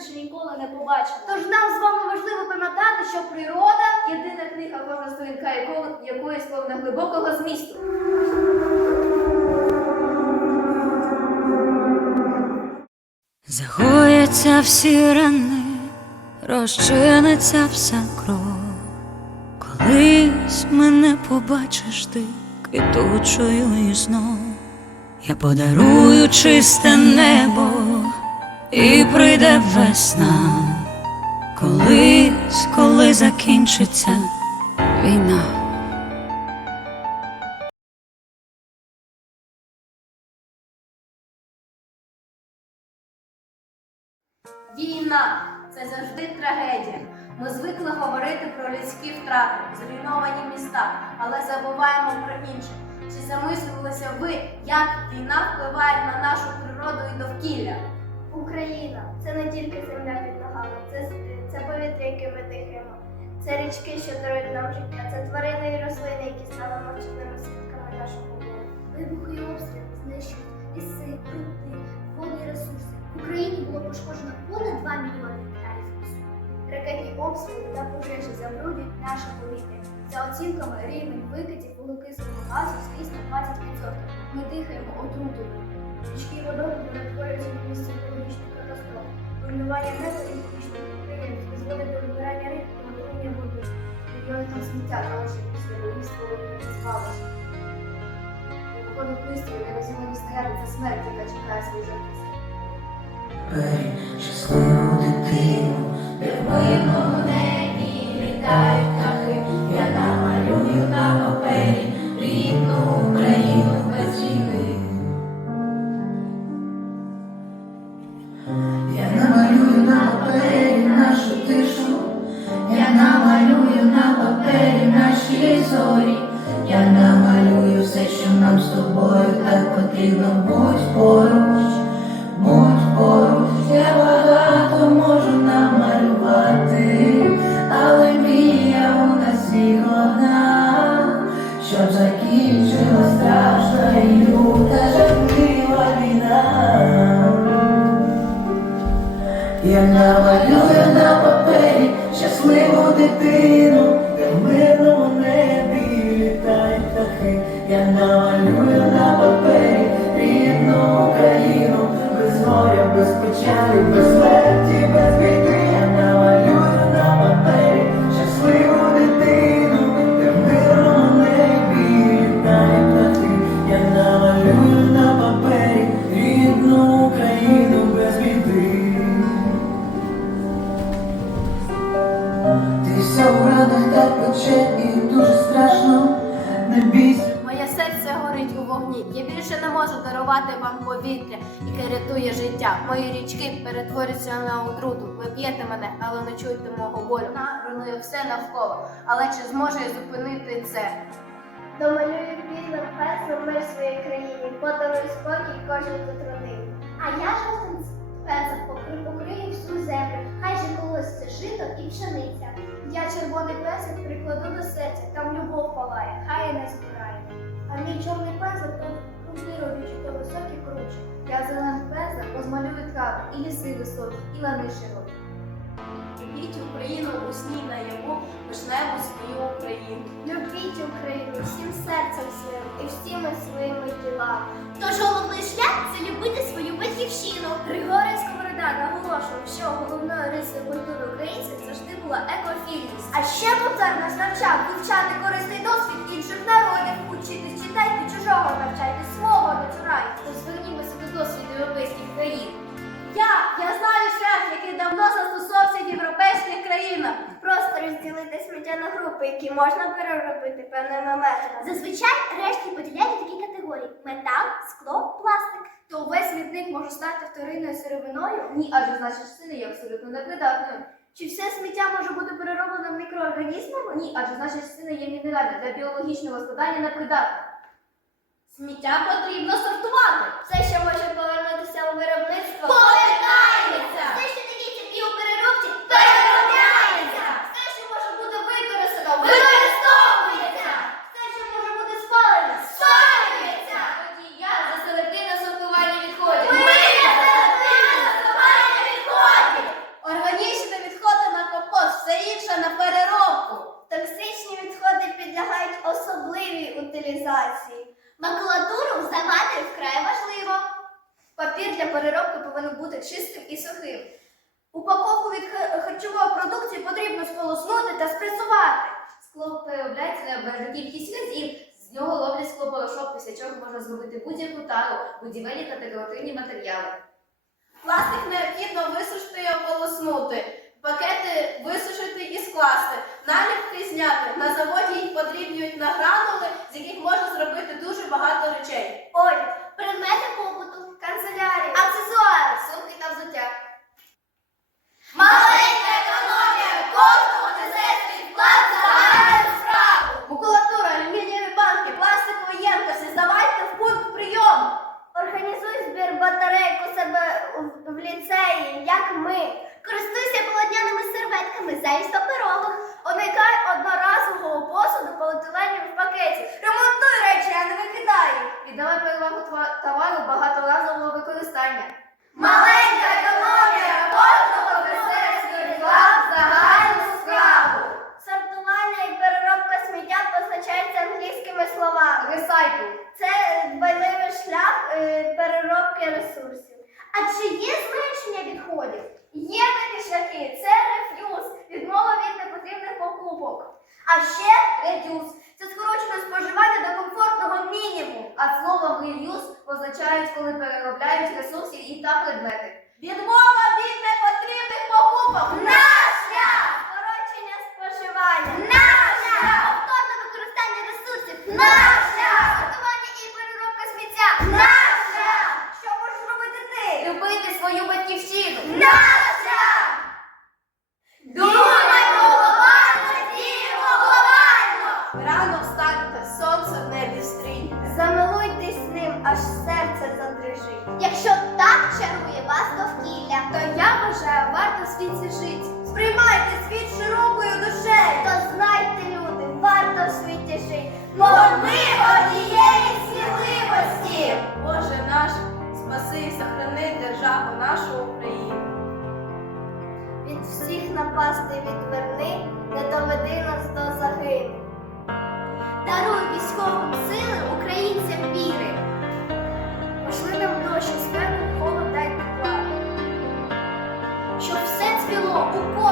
більше ніколи не побачимо. Тож нам з вами важливо пам'ятати, що природа єдина книга, кожна сторінка якої сповна глибокого змісту. Загояться всі рани, розчиниться вся кров. Колись мене побачиш ти квітучою і знов. Я подарую чисте небо і прийде весна. Колись, коли закінчиться війна. Війна це завжди трагедія. Ми звикли говорити про людські втрати, зруйновані міста, але забуваємо про інше. Чи замислювалися ви, як війна впливає на нашу природу і довкілля? Україна це не тільки земля під ногами, це, це повітря, яке ми дихаємо. Це річки, що дарують нам життя, це тварини і рослини, які стали мовчазними свідками нашого болю. Вибухи і обстріли знищують ліси, грунти, водні ресурси. В Україні було пошкоджено понад 2 мільйони гектарів лісу. Ракетні обстріли та пожежі забруднюють наше повітря. За оцінками рівень викидів вуглекислого газу зріс на 20%. Ми дихаємо отрутою. Річки і перетворюються на місце екологічних катастроф. Руйнування неба і технічних підприємств призводить до вибирання риб і отруєння води. Мільйони тонн сміття залишить після виїзду і звалища. Виходить пристрій, де розірвані снаряди це смерть, яка чекає свою жертву. Щасливу дитину, де в мирному небі літають дитину, де в мирному небі літають птахи. Я намалюю на папері рідну Україну, без горя, без печалі, без яке рятує життя. Мої річки перетворюються на отруту. Ви п'єте мене, але не чуєте мого болю. Вона руйнує все навколо. Але чи зможе я зупинити це? Домалюю білим пензлем мир своїй країні, поданий спокій кожен тут родині. А я жовтим пензлем покрию, покрию всю землю, хай же колосся жито і пшениця. Я червоний пензлик прикладу до серця, там любов палає, хай і не збирає. А мій чорний пензлик то родичі, то високий круче. Я зеленим пензлем розмалюю трави, і ліси високі, і лани широкі. Любіть Україну у сні наяву, вишневу свою Україну. Любіть Україну всім серцем своїм і всіми своїми ділами. Тож головний шлях це любити свою батьківщину. Григорій Сковорода наголошував, що головною рисою культури українців завжди була екофільність. А ще Богдан нас навчав вивчати корисний досвід інших народів, учитись читайте чужого, навчайте свого не цурайте. Тож звернімося до досвіду європейських країн. Я, я знаю шлях, який давно застосовувався в європейських країнах. Просто розділити сміття на групи, які можна переробити певними методами. Зазвичай рештки поділяють такі категорії: метал, скло, пластик. То увесь смітник може стати вторинною сировиною? Ні, адже значить частина є абсолютно непридатною. Чи все сміття може бути перероблено мікроорганізмами? Ні, адже значить частина є мінеральна для біологічного складання непридатна. Сміття потрібно сортувати. Все, що може повернутися у виробництво, Повертається! Все, що дається біопереробці, переробляється! Все, що може бути використано, використовується! Все, що може бути спалено, спалюється! Я за селективне сортування відходів. Ми є селективне сортування відходів! Органічні відходи на компост, все інше на переробку. Токсичні відходи підлягають особливій утилізації. Макулатуру здавати вкрай важливо. Папір для переробки повинен бути чистим і сухим. Упаковку від харчової продукції потрібно сполоснути та спресувати. Скло переробляється необмежену кількість разів. З нього ловлять склопорошок, після чого можна зробити будь-яку тару, будівельні та декоративні матеріали. Пластик необхідно висушити і ополоснути. Пакети висушити і скласти. Наліпки зняти. На заводі їх подрібнюють на гранули, з яких можна зробити дуже багато речей. Ой, Предмети побуту, канцелярія. А чи є зменшення відходів? Є такі шляхи, це реф'юз, відмова від непотрібних покупок. А ще редюс це скорочено споживання до комфортного мінімуму. А словом реюз означають, коли переробляють ресурси і та предмети. Відмова від непотрібних покупок. Наш шлях! Скорочення споживання. Наш шлях! Повторне використання ресурсів. Наш шлях! Сортування і переробка сміття. Наш шлях! Що можеш робити ти? Любити свою батьківщину. Наш шлях! Думаймо глобально, діємо глобально! Рано встаньте, сонце в небі стрінь. Замилуйтесь ним, аж серце задрижить. Якщо так чарує вас довкілля, То я вважаю, варто в світі жити. Сприймайте світ широкою душею. То знайте, люди, варто в світі жити. Бо ми однієї сміливості. Боже наш, спаси і сохрани державу нашу Україну. Від всіх напасти відверни, не доведи нас до загини. Даруй військовим сили українцям віри. Пошли нам дощ, спеку, холод дай тепла. Щоб все цвіло у кожного